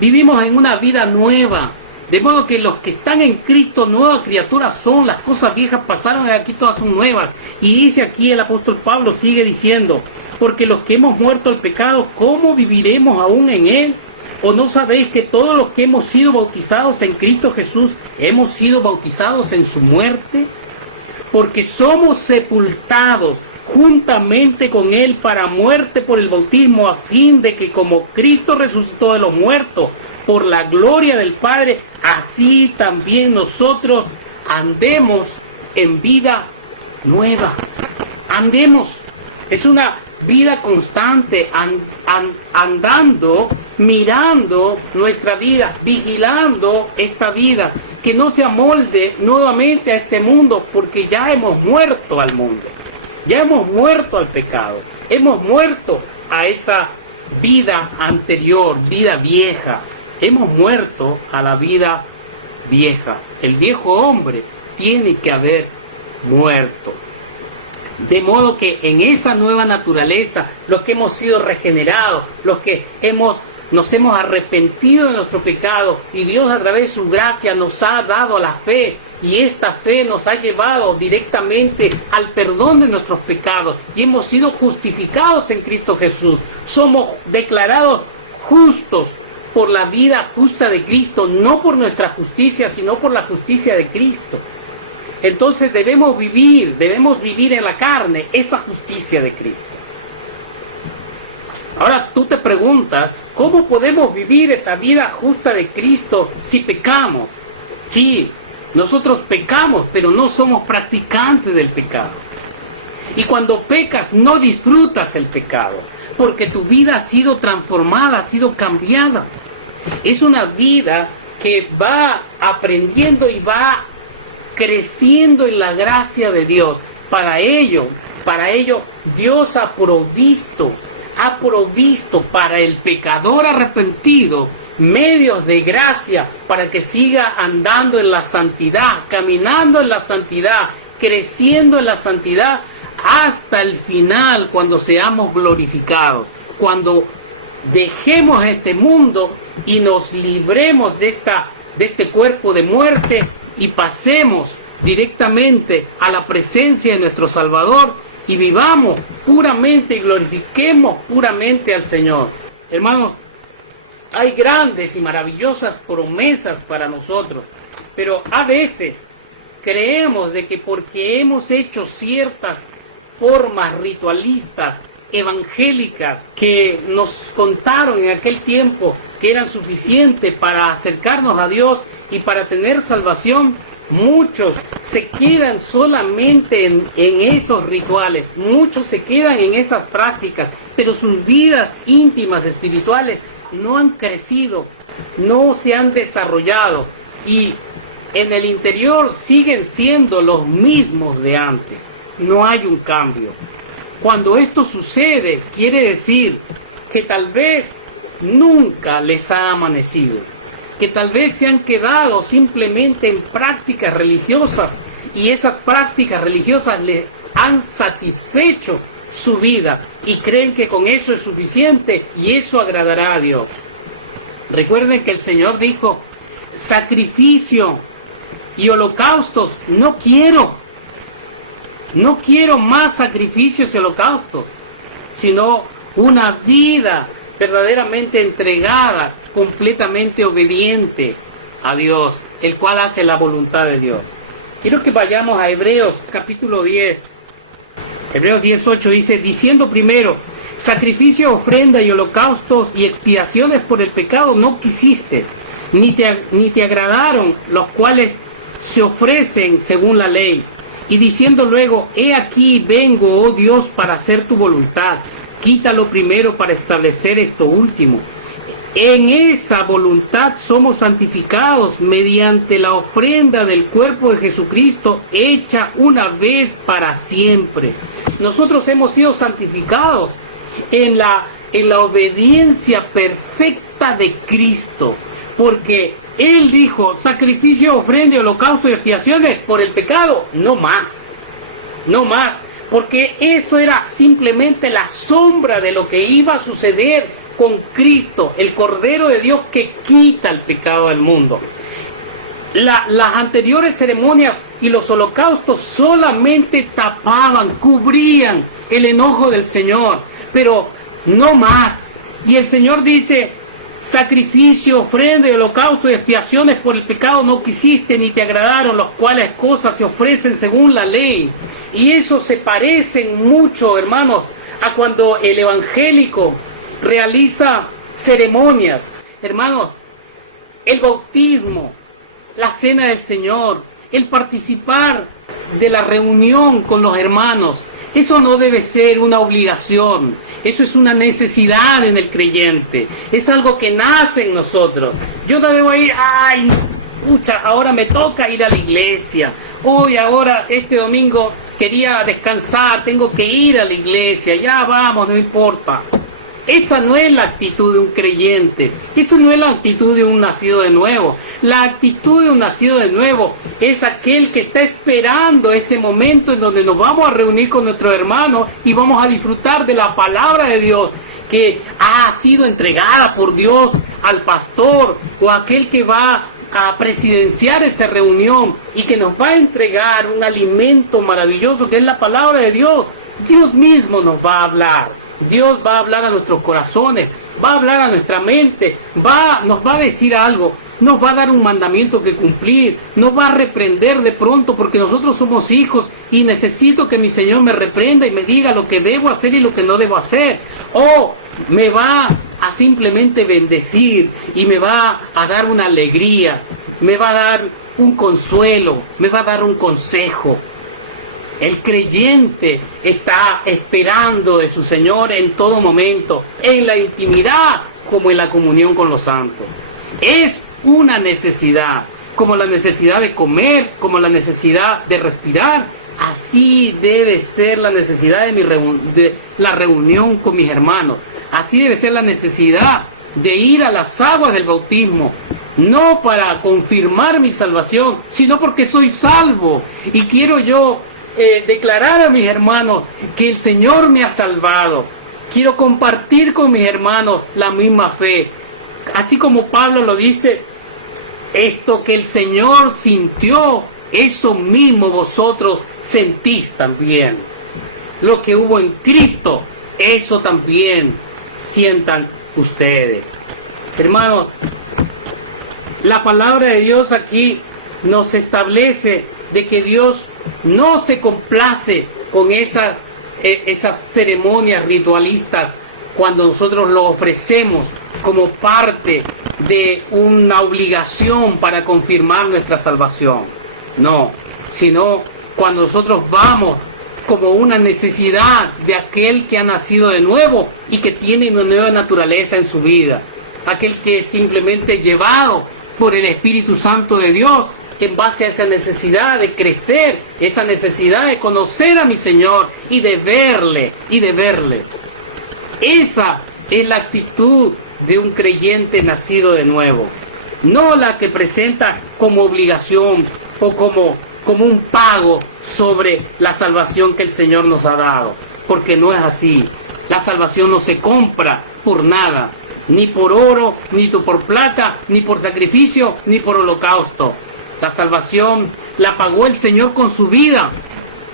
Vivimos en una vida nueva. De modo que los que están en Cristo, nuevas criaturas son. Las cosas viejas pasaron y aquí todas son nuevas. Y dice aquí el apóstol Pablo, sigue diciendo: porque los que hemos muerto al pecado, ¿cómo viviremos aún en él? ¿O no sabéis que todos los que hemos sido bautizados en Cristo Jesús, hemos sido bautizados en su muerte? Porque somos sepultados juntamente con Él para muerte por el bautismo, a fin de que como Cristo resucitó de los muertos por la gloria del Padre, así también nosotros andemos en vida nueva. Andemos. Es una vida constante, andando, mirando nuestra vida, vigilando esta vida, que no se amolde nuevamente a este mundo, porque ya hemos muerto al mundo. Ya hemos muerto al pecado, hemos muerto a esa vida anterior, vida vieja. Hemos muerto a la vida vieja. El viejo hombre tiene que haber muerto. De modo que en esa nueva naturaleza, los que hemos sido regenerados, los que nos hemos arrepentido de nuestro pecado, y Dios a través de su gracia nos ha dado la fe, y esta fe nos ha llevado directamente al perdón de nuestros pecados, y hemos sido justificados en Cristo Jesús. Somos declarados justos por la vida justa de Cristo, no por nuestra justicia, sino por la justicia de Cristo. Entonces debemos vivir en la carne esa justicia de Cristo. Ahora tú te preguntas, ¿cómo podemos vivir esa vida justa de Cristo si pecamos? Sí, nosotros pecamos, pero no somos practicantes del pecado. Y cuando pecas, no disfrutas el pecado, porque tu vida ha sido transformada, ha sido cambiada. Es una vida que va aprendiendo y va creciendo en la gracia de Dios. Para ello, Dios ha provisto para el pecador arrepentido medios de gracia para que siga andando en la santidad, caminando en la santidad, creciendo en la santidad hasta el final, cuando seamos glorificados, cuando dejemos este mundo y nos libremos de este cuerpo de muerte y pasemos directamente a la presencia de nuestro Salvador y vivamos puramente y glorifiquemos puramente al Señor. Hermanos, hay grandes y maravillosas promesas para nosotros, pero a veces creemos de que porque hemos hecho ciertas formas ritualistas, evangélicas, que nos contaron en aquel tiempo que eran suficientes para acercarnos a Dios y para tener salvación, muchos se quedan solamente en esos rituales, muchos se quedan en esas prácticas, pero sus vidas íntimas, espirituales, no han crecido, no se han desarrollado y en el interior siguen siendo los mismos de antes. No hay un cambio. Cuando esto sucede, quiere decir que tal vez nunca les ha amanecido, que tal vez se han quedado simplemente en prácticas religiosas y esas prácticas religiosas les han satisfecho su vida y creen que con eso es suficiente y eso agradará a Dios. Recuerden que el Señor dijo: sacrificio y holocaustos no quiero. No quiero más sacrificios y holocaustos, sino una vida verdaderamente entregada, completamente obediente a Dios, el cual hace la voluntad de Dios. Quiero que vayamos a Hebreos capítulo 10. Hebreos 10:8 dice: diciendo primero, sacrificio, ofrenda y holocaustos y expiaciones por el pecado no quisiste, ni te agradaron, los cuales se ofrecen según la ley. Y diciendo luego: he aquí vengo, oh Dios, para hacer tu voluntad. Quítalo primero para establecer esto último. En esa voluntad somos santificados mediante la ofrenda del cuerpo de Jesucristo, hecha una vez para siempre. Nosotros hemos sido santificados en la obediencia perfecta de Cristo, porque Él dijo: sacrificio, ofrenda, holocausto y expiaciones por el pecado, no más, no más, porque eso era simplemente la sombra de lo que iba a suceder con Cristo, el Cordero de Dios que quita el pecado del mundo. Las anteriores ceremonias y los holocaustos solamente tapaban, cubrían el enojo del Señor, pero no más. Y el Señor dice: sacrificio, ofrenda y holocausto y expiaciones por el pecado no quisiste, ni te agradaron, los cuales cosas se ofrecen según la ley. Y eso se parecen mucho, hermanos, a cuando el evangélico realiza ceremonias. Hermanos, el bautismo, la cena del Señor, el participar de la reunión con los hermanos, eso no debe ser una obligación. Eso es una necesidad en el creyente. Es algo que nace en nosotros. Yo no debo ir: ay, pucha, ahora me toca ir a la iglesia. Hoy, ahora, este domingo, quería descansar, tengo que ir a la iglesia, ya vamos, no importa. Esa no es la actitud de un creyente, eso no es la actitud de un nacido de nuevo. La actitud de un nacido de nuevo es aquel que está esperando ese momento en donde nos vamos a reunir con nuestros hermanos y vamos a disfrutar de la palabra de Dios que ha sido entregada por Dios al pastor o aquel que va a presidenciar esa reunión y que nos va a entregar un alimento maravilloso que es la palabra de Dios. Dios mismo nos va a hablar. Dios va a hablar a nuestros corazones, va a hablar a nuestra mente, nos va a decir algo, nos va a dar un mandamiento que cumplir, nos va a reprender de pronto porque nosotros somos hijos y necesito que mi Señor me reprenda y me diga lo que debo hacer y lo que no debo hacer. O me va a simplemente bendecir y me va a dar una alegría, me va a dar un consuelo, me va a dar un consejo. El creyente está esperando de su Señor en todo momento, en la intimidad como en la comunión con los santos. Es una necesidad, como la necesidad de comer, como la necesidad de respirar. Así debe ser la necesidad de la reunión con mis hermanos. Así debe ser la necesidad de ir a las aguas del bautismo. No para confirmar mi salvación, sino porque soy salvo y quiero yo declarar a mis hermanos que el Señor me ha salvado. Quiero compartir con mis hermanos la misma fe. Así como Pablo lo dice, esto que el Señor sintió, eso mismo vosotros sentís también. Lo que hubo en Cristo, eso también sientan ustedes. Hermanos, la palabra de Dios aquí nos establece de que Dios no se complace con esas ceremonias ritualistas cuando nosotros lo ofrecemos como parte de una obligación para confirmar nuestra salvación. No, sino cuando nosotros vamos como una necesidad de aquel que ha nacido de nuevo y que tiene una nueva naturaleza en su vida. Aquel que es simplemente llevado por el Espíritu Santo de Dios en base a esa necesidad de crecer, esa necesidad de conocer a mi Señor y de verle, Esa es la actitud de un creyente nacido de nuevo, no la que presenta como obligación o como un pago sobre la salvación que el Señor nos ha dado, porque no es así. La salvación no se compra por nada, ni por oro, ni por plata, ni por sacrificio, ni por holocausto. La salvación la pagó el Señor con su vida.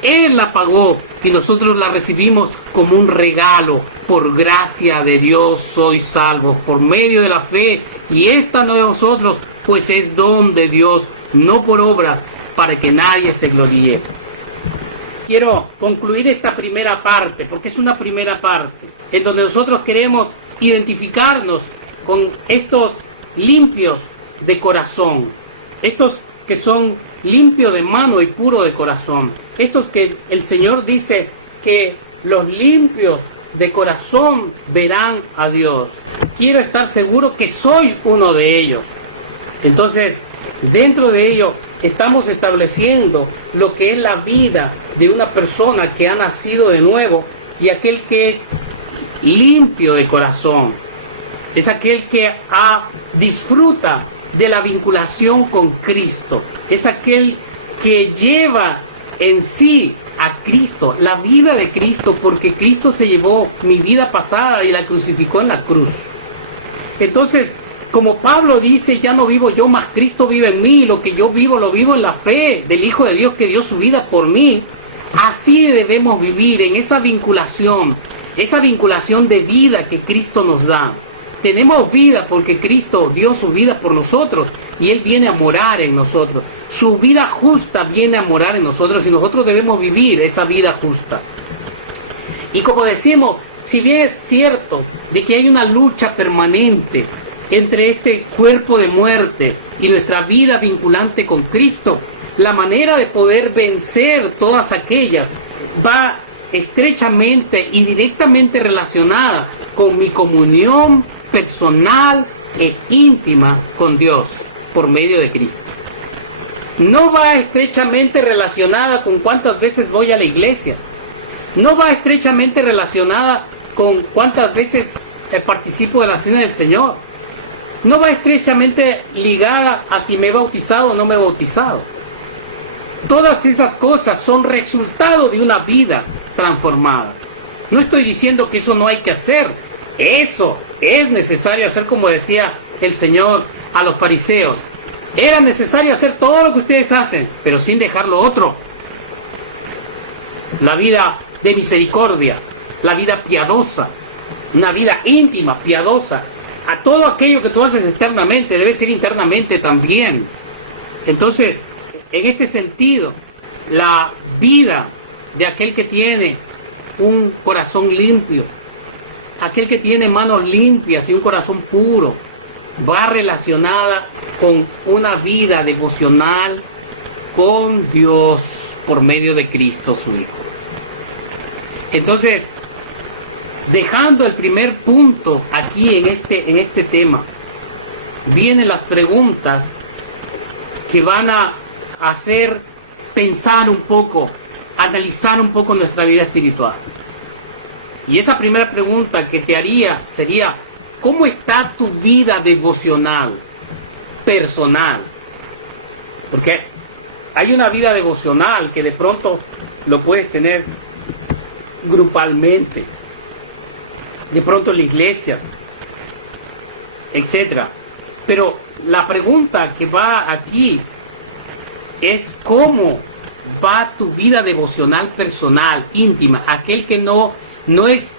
Él la pagó y nosotros la recibimos como un regalo. Por gracia de Dios sois salvos por medio de la fe. Y esta no de vosotros, pues es don de Dios, no por obras, para que nadie se gloríe. Quiero concluir esta primera parte, porque es una primera parte, en donde nosotros queremos identificarnos con estos limpios de corazón, estos que son limpios de mano y puros de corazón, estos que el Señor dice que los limpios de corazón verán a Dios. Quiero estar seguro que soy uno de ellos. Entonces, dentro de ello estamos estableciendo lo que es la vida de una persona que ha nacido de nuevo, y aquel que es limpio de corazón es aquel que disfruta de la vinculación con Cristo, es aquel que lleva en sí a Cristo, la vida de Cristo, porque Cristo se llevó mi vida pasada y la crucificó en la cruz. Entonces, como Pablo dice, ya no vivo yo, mas Cristo vive en mí, lo que yo vivo, lo vivo en la fe del Hijo de Dios que dio su vida por mí. Así debemos vivir en esa vinculación de vida que Cristo nos da. Tenemos vida porque Cristo dio su vida por nosotros y Él viene a morar en nosotros. Su vida justa viene a morar en nosotros y nosotros debemos vivir esa vida justa. Y como decimos, si bien es cierto de que hay una lucha permanente entre este cuerpo de muerte y nuestra vida vinculante con Cristo, la manera de poder vencer todas aquellas va estrechamente y directamente relacionada con mi comunión personal e íntima con Dios por medio de Cristo. no va estrechamente relacionada con cuántas veces voy a la iglesia. No va estrechamente relacionada con cuántas veces participo de la cena del Señor. No va estrechamente ligada a si me he bautizado o no me he bautizado. Todas esas cosas son resultado de una vida transformada. No estoy diciendo que eso no hay que hacer. Eso es necesario hacer, como decía el Señor a los fariseos. Era necesario hacer todo lo que ustedes hacen, pero sin dejar lo otro. La vida de misericordia, la vida piadosa, una vida íntima, piadosa. A todo aquello que tú haces externamente debe ser internamente también. Entonces, en este sentido, la vida de aquel que tiene un corazón limpio, aquel que tiene manos limpias y un corazón puro, va relacionada con una vida devocional con Dios por medio de Cristo su Hijo. Entonces, dejando el primer punto aquí en este tema, vienen las preguntas que van a hacer pensar un poco, analizar un poco nuestra vida espiritual. Y esa primera pregunta que te haría sería: ¿cómo está tu vida devocional, personal? Porque hay una vida devocional que de pronto lo puedes tener grupalmente, de pronto en la iglesia, etcétera. Pero la pregunta que va aquí es: ¿cómo va tu vida devocional personal, íntima? Aquel que no es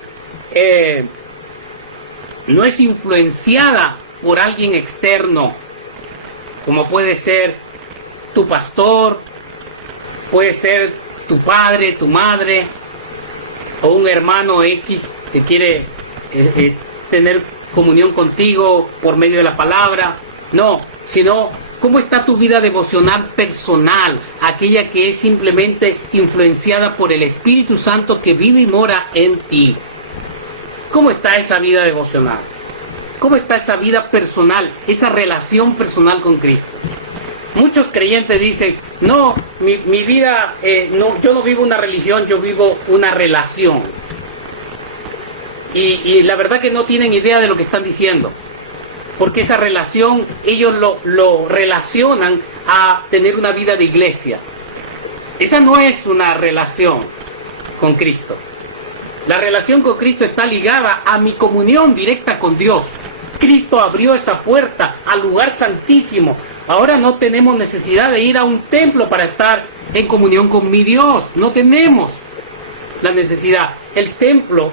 influenciada por alguien externo, como puede ser tu pastor, puede ser tu padre, tu madre, o un hermano X que quiere tener comunión contigo por medio de la palabra. No, sino ¿cómo está tu vida devocional personal? Aquella que es simplemente influenciada por el Espíritu Santo que vive y mora en ti. ¿Cómo está esa vida devocional? ¿Cómo está esa vida personal, esa relación personal con Cristo? Muchos creyentes dicen: no, mi vida, yo no vivo una religión, yo vivo una relación. Y la verdad que no tienen idea de lo que están diciendo. Porque esa relación, ellos lo relacionan a tener una vida de iglesia. Esa no es una relación con Cristo. La relación con Cristo está ligada a mi comunión directa con Dios. Cristo abrió esa puerta al lugar santísimo. Ahora no tenemos necesidad de ir a un templo para estar en comunión con mi Dios. No tenemos la necesidad. El templo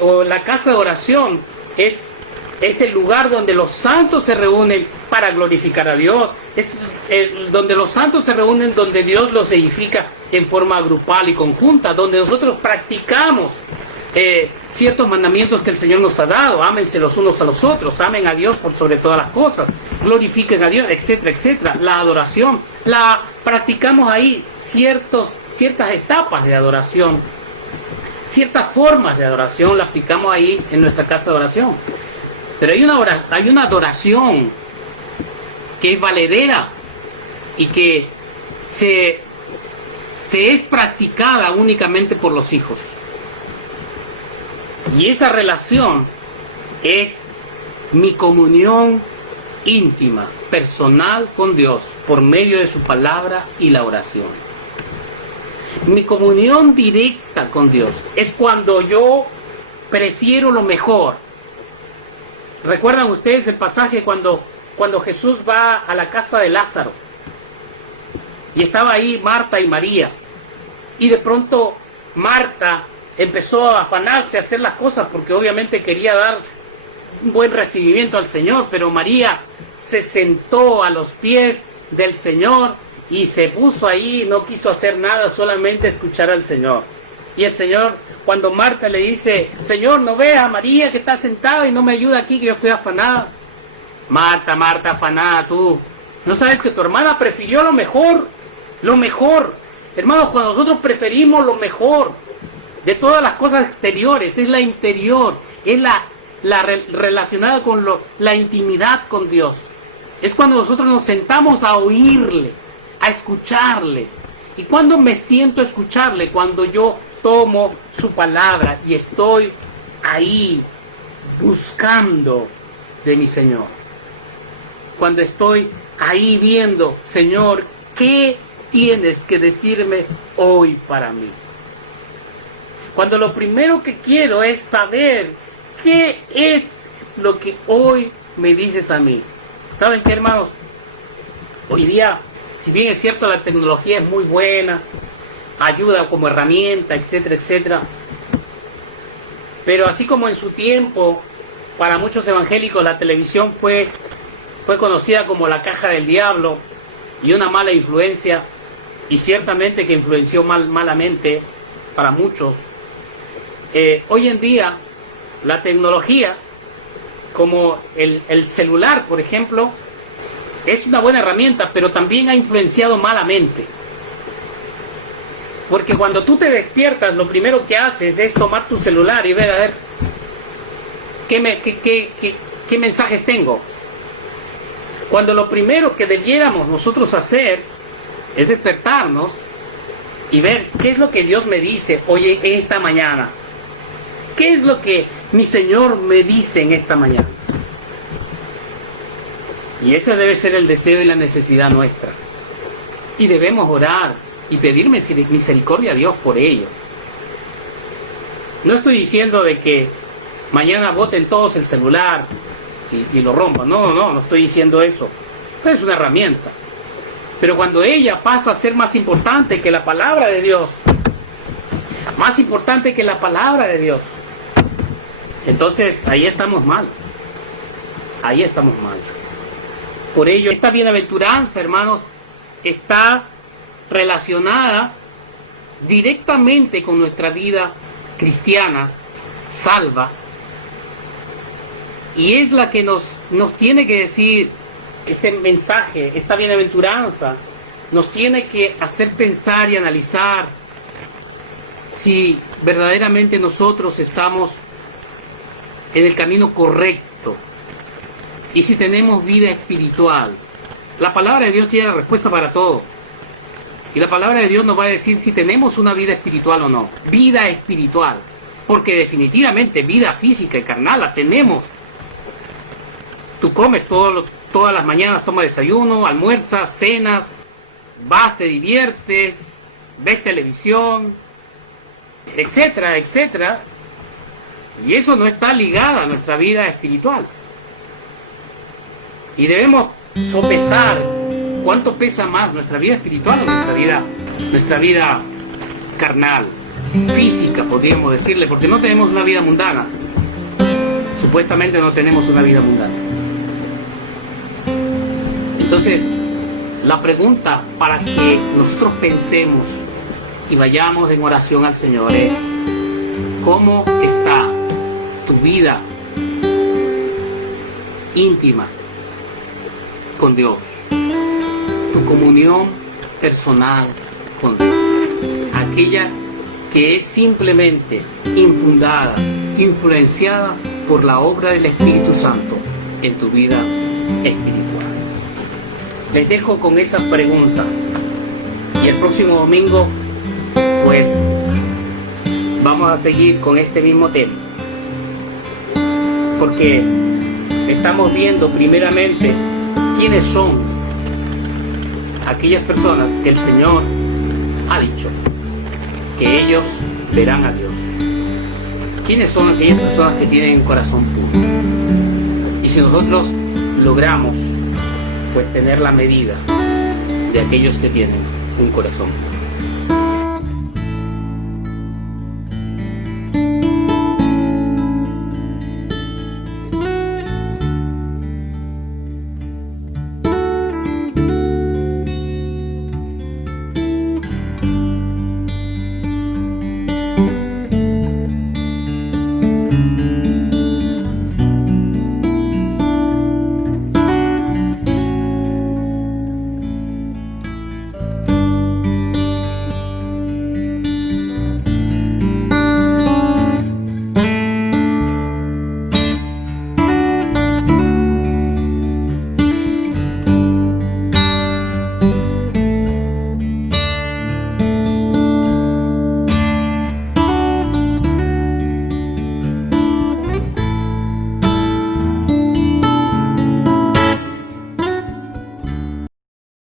o la casa de oración es el lugar donde los santos se reúnen para glorificar a Dios. Es donde los santos se reúnen, donde Dios los edifica en forma grupal y conjunta, donde nosotros practicamos ciertos mandamientos que el Señor nos ha dado. Ámense los unos a los otros, amen a Dios por sobre todas las cosas, glorifiquen a Dios, etcétera, etcétera. La adoración la practicamos ahí, ciertas etapas de adoración, ciertas formas de adoración la aplicamos ahí en nuestra casa de oración. Pero hay una adoración que es valedera y que se es practicada únicamente por los hijos. Y esa relación es mi comunión íntima, personal con Dios, por medio de su palabra y la oración. Mi comunión directa con Dios es cuando yo prefiero lo mejor. ¿Recuerdan ustedes el pasaje cuando Jesús va a la casa de Lázaro? Y estaba ahí Marta y María. Y de pronto Marta empezó a afanarse a hacer las cosas porque obviamente quería dar un buen recibimiento al Señor, pero María se sentó a los pies del Señor y se puso ahí, no quiso hacer nada, solamente escuchar al Señor. Y el Señor, cuando Marta le dice: Señor, ¿no ves a María que está sentada y no me ayuda aquí, que yo estoy afanada? Marta, Marta, afanada tú. ¿No sabes que tu hermana prefirió lo mejor? Lo mejor. Hermanos, cuando nosotros preferimos lo mejor de todas las cosas exteriores, es la interior, es la relacionada con la intimidad con Dios. Es cuando nosotros nos sentamos a oírle, a escucharle. ¿Y cuándo me siento a escucharle? Cuando yo tomo su palabra y estoy ahí buscando de mi Señor. Cuando estoy ahí viendo, Señor, ¿qué tienes que decirme hoy para mí? Cuando lo primero que quiero es saber qué es lo que hoy me dices a mí. ¿Saben qué, hermanos? Hoy día, si bien es cierto, la tecnología es muy buena, ayuda como herramienta, etcétera, etcétera, pero así como en su tiempo, para muchos evangélicos, la televisión fue conocida como la caja del diablo y una mala influencia, y ciertamente que influenció malamente para muchos. Hoy en día, la tecnología, como el celular, por ejemplo, es una buena herramienta, pero también ha influenciado malamente. Porque cuando tú te despiertas, lo primero que haces es tomar tu celular y ver, a ver, ¿qué mensajes tengo? Cuando lo primero que debiéramos nosotros hacer es despertarnos y ver qué es lo que Dios me dice hoy, esta mañana. ¿Qué es lo que mi Señor me dice en esta mañana? Y ese debe ser el deseo y la necesidad nuestra. Y debemos orar y pedir misericordia a Dios por ello. No estoy diciendo de que mañana boten todos el celular y lo rompan. No estoy diciendo eso. Es una herramienta. Pero cuando ella pasa a ser más importante que la palabra de Dios, más importante que la palabra de Dios, entonces ahí estamos mal. Ahí estamos mal. Por ello, esta bienaventuranza, hermanos, está relacionada directamente con nuestra vida cristiana, salva, y es la que nos tiene que decir este mensaje, esta bienaventuranza, nos tiene que hacer pensar y analizar si verdaderamente nosotros estamos en el camino correcto y si tenemos vida espiritual. La palabra de Dios tiene la respuesta para todo. Y la palabra de Dios nos va a decir si tenemos una vida espiritual o no. Vida espiritual. Porque definitivamente vida física y carnal la tenemos. Tú comes todas las mañanas, tomas desayuno, almuerzas, cenas, vas, te diviertes, ves televisión, etcétera, etcétera. Y eso no está ligado a nuestra vida espiritual. Y debemos sopesar cuánto pesa más nuestra vida espiritual o nuestra vida carnal, física, podríamos decirle, porque no tenemos una vida mundana. Supuestamente no tenemos una vida mundana. Entonces, la pregunta para que nosotros pensemos y vayamos en oración al Señor es: ¿cómo está tu vida íntima con Dios? Tu comunión personal con Dios, aquella que es simplemente infundada, influenciada por la obra del Espíritu Santo en tu vida espiritual. Les dejo con esa pregunta y el próximo domingo pues vamos a seguir con este mismo tema, porque estamos viendo primeramente quiénes son aquellas personas que el Señor ha dicho que ellos verán a Dios. ¿Quiénes son aquellas personas que tienen un corazón puro? Y si nosotros logramos pues tener la medida de aquellos que tienen un corazón puro.